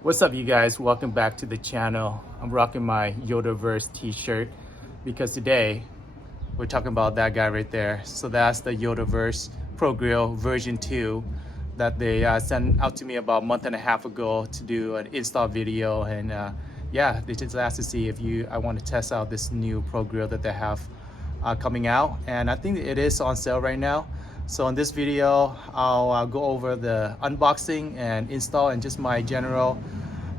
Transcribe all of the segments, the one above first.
What's up, you guys? Welcome back to the channel. I'm rocking my Yotaverse t-shirt because today we're talking about that guy right there. So that's the Yotaverse Pro Grille version 2 that they sent out to me about a month and a half ago to do an install video. And yeah, they just asked to see if I want to test out this new Pro Grille that they have coming out. And I think it is on sale right now. So in this video, I'll go over the unboxing and install and just my general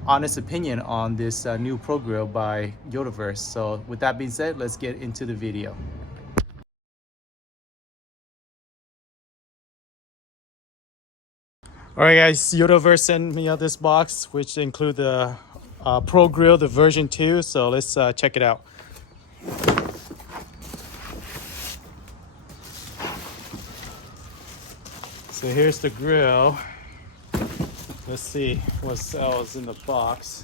honest opinion on this new Pro Grille by Yotaverse. So with that being said, let's get into the video. All right, guys, Yotaverse sent me out this box, which include the Pro Grille, the version 2. So let's check it out. So here's the grill. Let's see what else in the box.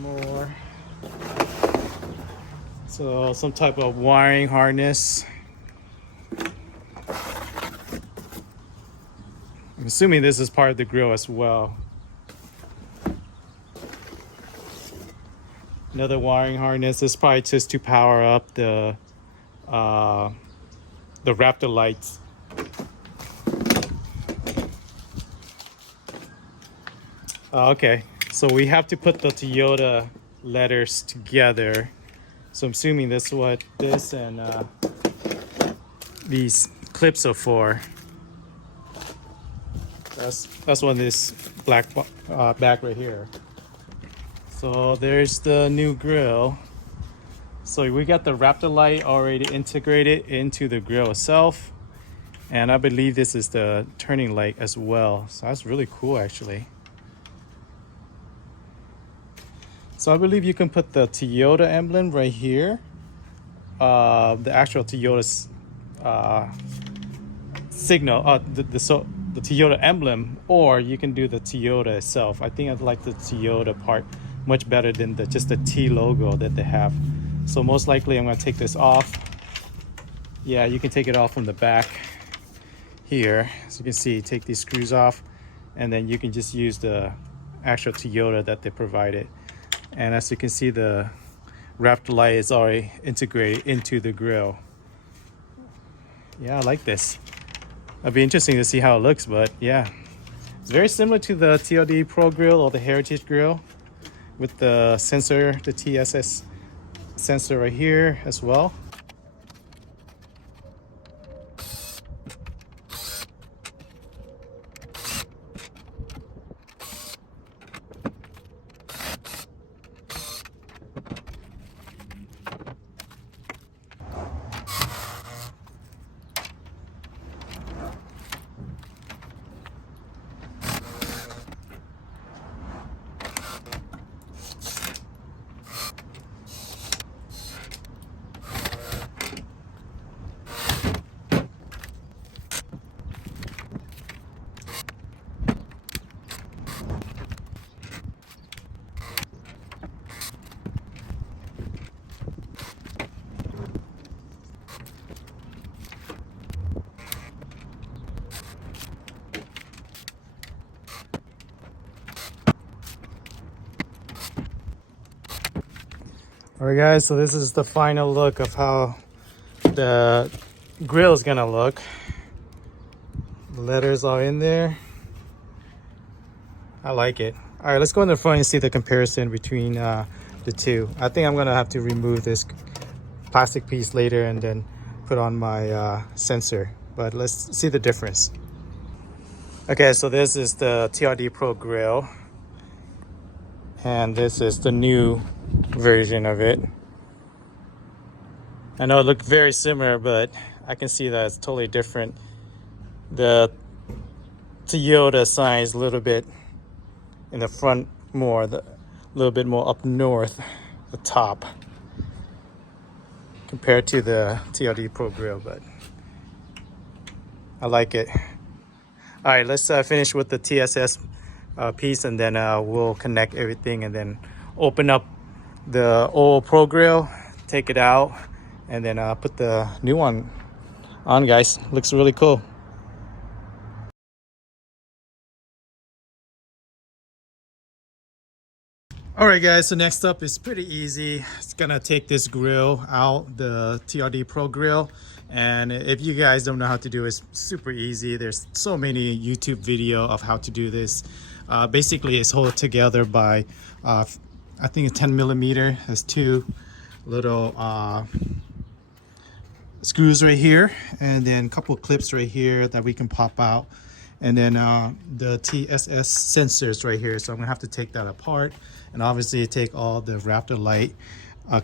More. So some type of wiring harness. I'm assuming this is part of the grill as well. Another wiring harness. This is probably just to power up the Raptor Lights. Okay, so we have to put the Toyota letters together. So I'm assuming this is what this and these clips are for. That's what this black back right here. So there's the new grill. So we got the Raptor light already integrated into the grill itself. And I believe this is the turning light as well. So that's really cool, actually. So I believe you can put the Toyota emblem right here. The actual Toyota's signal, the Toyota emblem, or you can do the Toyota itself. I think I like the Toyota part much better than just the T logo that they have. So most likely I'm gonna take this off. Yeah, you can take it off from the back here. So you can see, take these screws off, and then you can just use the actual Toyota that they provided. And as you can see, the Raptor light is already integrated into the grill. Yeah, I like this. It'll be interesting to see how it looks, but yeah. It's very similar to the TLD Pro Grille or the Heritage Grille with the sensor, the TSS sensor right here as well. All right, guys, so this is the final look of how the grill is gonna look. The letters are in there. I like it. All right, let's go in the front and see the comparison between the two. I think I'm gonna have to remove this plastic piece later and then put on my sensor, but let's see the difference. Okay, so this is the TLD Pro Grille, and this is the new version of it. I know it looked very similar, but I can see that it's totally different. The Toyota sign is a little bit in the front more, a little bit more up north, the top, compared to the TLD Pro Grille, but I like it. All right, let's finish with the TSS piece, and then we'll connect everything and then open up the old Pro Grille, take it out, and then put the new one on, guys. Looks really cool. All right, guys, so next up is pretty easy. It's gonna take this grill out, the TRD Pro Grill. And if you guys don't know how to do it, it's super easy. There's so many YouTube video of how to do this. Basically, it's held together by, I think it's 10 millimeter. There's two little screws right here, and then a couple of clips right here that we can pop out. And then the TSS sensors right here. So I'm gonna have to take that apart, and obviously take all the Raptor light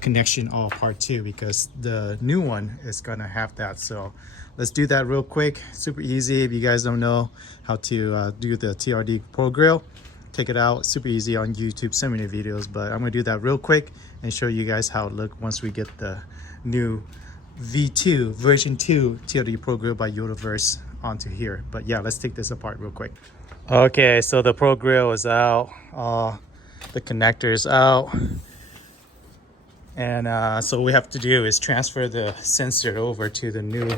connection all apart too, because the new one is gonna have that. So let's do that real quick. Super easy. If you guys don't know how to do the TRD Pro Grill, take it out. Super easy on YouTube. So many videos, but I'm gonna do that real quick and show you guys how it looks once we get the new V2 version 2 TRD Pro Grill by Yotaverse onto here. But yeah, let's take this apart real quick. Okay, so the Pro Grill is out, the connectors out, and so what we have to do is transfer the sensor over to the new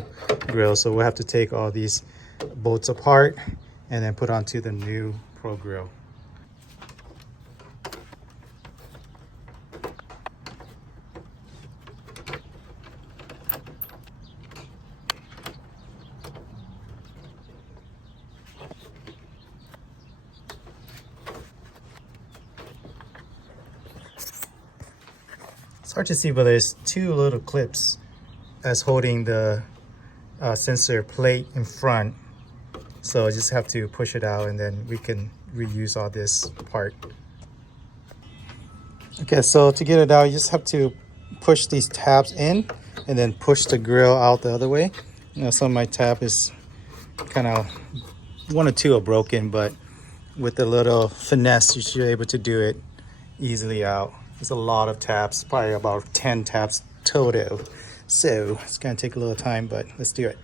grill. So we'll have to take all these bolts apart and then put onto the new Pro Grill. It's hard to see, but there's two little clips as holding the sensor plate in front. So I just have to push it out and then we can reuse all this part. Okay, so to get it out, you just have to push these tabs in and then push the grill out the other way. You know, some of my tab is kind of, one or two are broken, but with a little finesse, you should be able to do it easily out. There's a lot of tabs, probably about 10 tabs total. So it's gonna take a little time, but let's do it.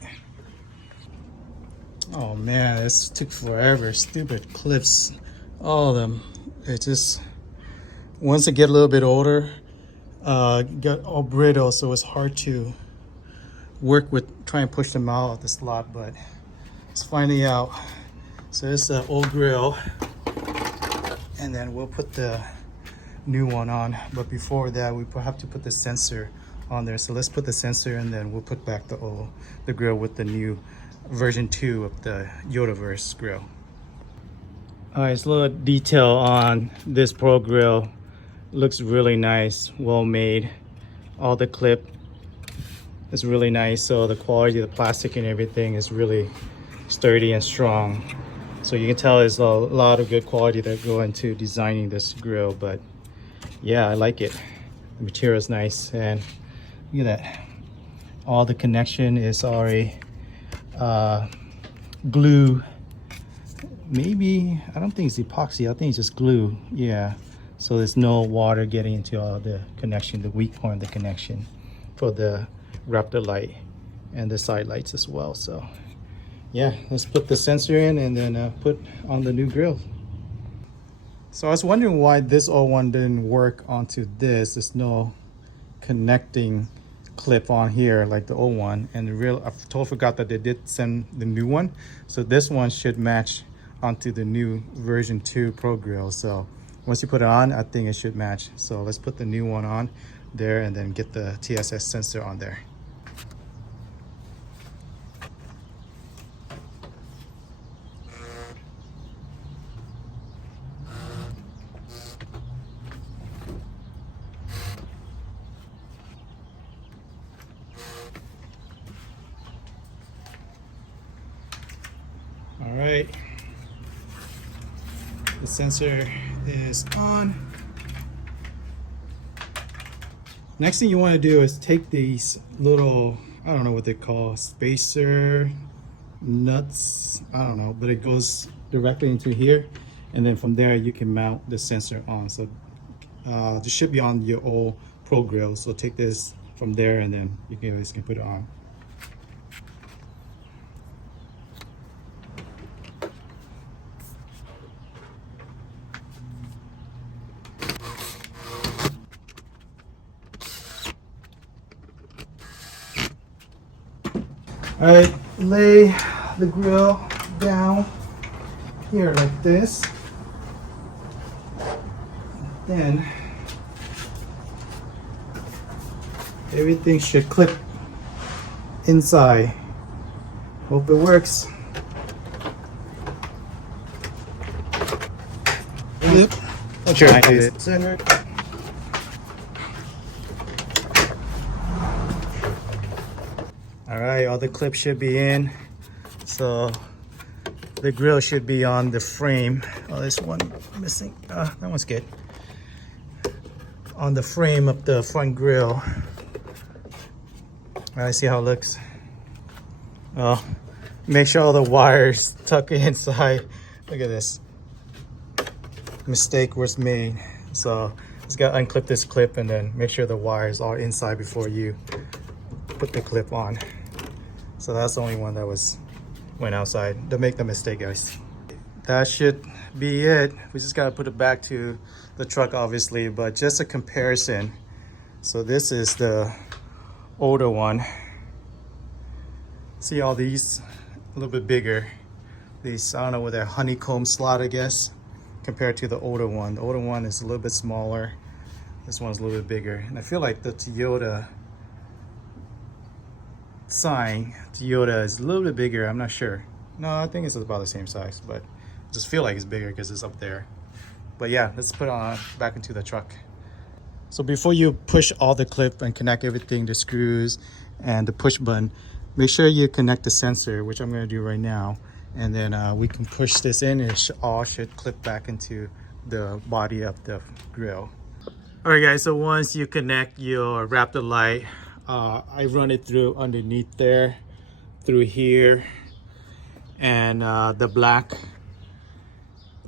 Oh man, this took forever. Stupid clips, all of them. It just, once they get a little bit older, got all brittle, so it's hard to work with, try and push them out of the slot, but it's finally out. So this is an old grill, and then we'll put the new one on, but before that we have to put the sensor on there. So let's put the sensor and then we'll put back the grill with the new version 2 of the Yotaverse grill. All right, so a little detail on this Pro Grill. Looks really nice, well made. All the clip is really nice, so the quality of the plastic and everything is really sturdy and strong. So you can tell there's a lot of good quality that go into designing this grill, but yeah, I like it. The material is nice, and look at that. All the connection is already glue. Maybe, I don't think it's epoxy, I think it's just glue. Yeah, so there's no water getting into all the connection, the weak point of the connection for the Raptor light and the side lights as well. So yeah, let's put the sensor in and then put on the new grill. So I was wondering why this old one didn't work onto this. There's no connecting clip on here like the old one, and I totally forgot that they did send the new one. So this one should match onto the new version 2 Pro Grill. So once you put it on, I think it should match. So let's put the new one on there and then get the TSS sensor on there. All right, the sensor is on. Next thing you want to do is take these little, I don't know what they call, spacer nuts, I don't know, but it goes directly into here, and then from there you can mount the sensor on. So this should be on your old Pro Grill, so take this from there and then you can put it on. All right, lay the grill down here like this. then everything should clip inside. Hope it works. Yep. Sure, I Okay. it. Center. All right, all the clips should be in. So the grill should be on the frame. Oh, there's one missing. That one's good. On the frame of the front grill. All right, see how it looks. Oh, make sure all the wires tuck inside. Look at this. Mistake was made. So just gotta unclip this clip and then make sure the wires are inside before you put the clip on. So that's the only one that went outside. Don't make the mistake, guys. That should be it. We just gotta put it back to the truck, obviously, but just a comparison. So this is the older one. See all these a little bit bigger. These, I don't know, with a honeycomb slot, I guess, compared to the older one. The older one is a little bit smaller. This one's a little bit bigger. And I feel like the Toyota sign, Toyota is a little bit bigger. I'm not sure. No, I think it's about the same size, but I just feel like it's bigger because it's up there. But yeah, let's put it on back into the truck. So before you push all the clip and connect everything, the screws and the push button, make sure you connect the sensor, which I'm going to do right now. And then we can push this in and it all should clip back into the body of the grill. All right, guys, so once you connect your Raptor light, I run it through underneath there, through here, and the black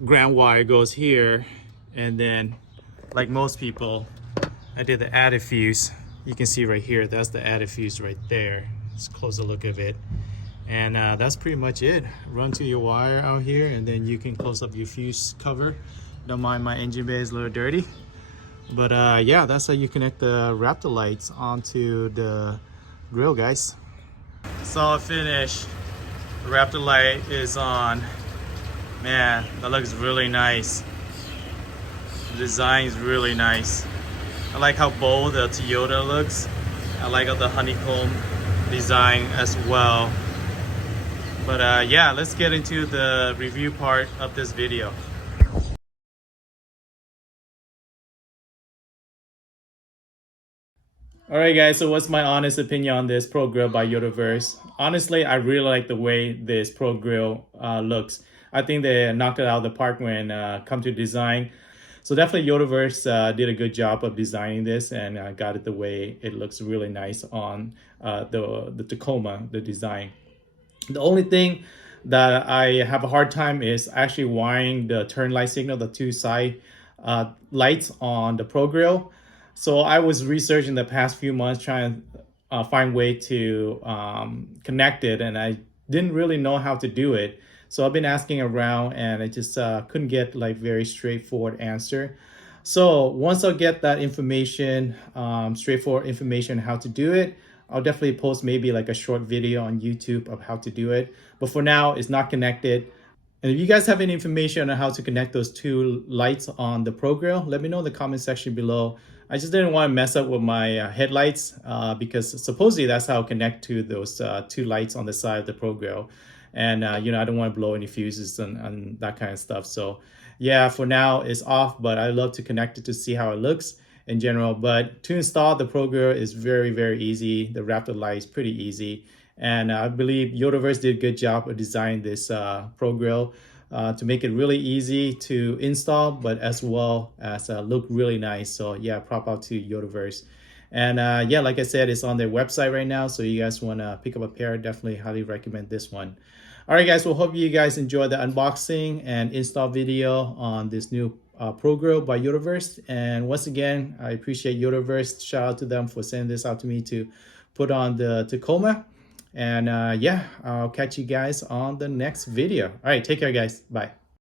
ground wire goes here. And then, like most people, I did the added fuse. You can see right here, that's the added fuse right there. Let's close a look of it. And that's pretty much it. Run to your wire out here and then you can close up your fuse cover. Don't mind my engine bay is a little dirty. But yeah, that's how you connect the Raptor lights onto the grill, guys. It's all finished. The Raptor light is on. Man, that looks really nice. The design is really nice. I like how bold the Toyota looks. I like how the honeycomb design as well. But yeah, let's get into the review part of this video. Alright guys, so what's my honest opinion on this Pro Grill by Yotaverse? Honestly, I really like the way this Pro Grill looks. I think they knocked it out of the park when come to design. So definitely Yotaverse did a good job of designing this and got it the way it looks really nice on the Tacoma, the design. The only thing that I have a hard time is actually wiring the turn light signal, the two side lights on the Pro Grill. So I was researching the past few months trying to find a way to connect it, and I didn't really know how to do it. So I've been asking around and I just couldn't get like very straightforward answer. So once I get that information, straightforward information how to do it, I'll definitely post maybe like a short video on YouTube of how to do it. But for now, it's not connected. And if you guys have any information on how to connect those two lights on the Pro Grill, let me know in the comment section below. I just didn't want to mess up with my headlights because supposedly that's how I connect to those two lights on the side of the Pro Grill. And you know, I don't want to blow any fuses and that kind of stuff. So yeah, for now it's off, but I love to connect it to see how it looks in general. But to install the Pro Grill is very, very easy. The Raptor light is pretty easy. And I believe Yotaverse did a good job of designing this Pro Grill to make it really easy to install, but as well as look really nice. So yeah, prop out to Yotaverse. And yeah, like I said, it's on their website right now. So you guys want to pick up a pair, definitely highly recommend this one. All right, guys, well, hope you guys enjoyed the unboxing and install video on this new Pro Grill by Yotaverse. And once again, I appreciate Yotaverse. Shout out to them for sending this out to me to put on the Tacoma. And yeah, I'll catch you guys on the next video. All right, take care, guys. Bye.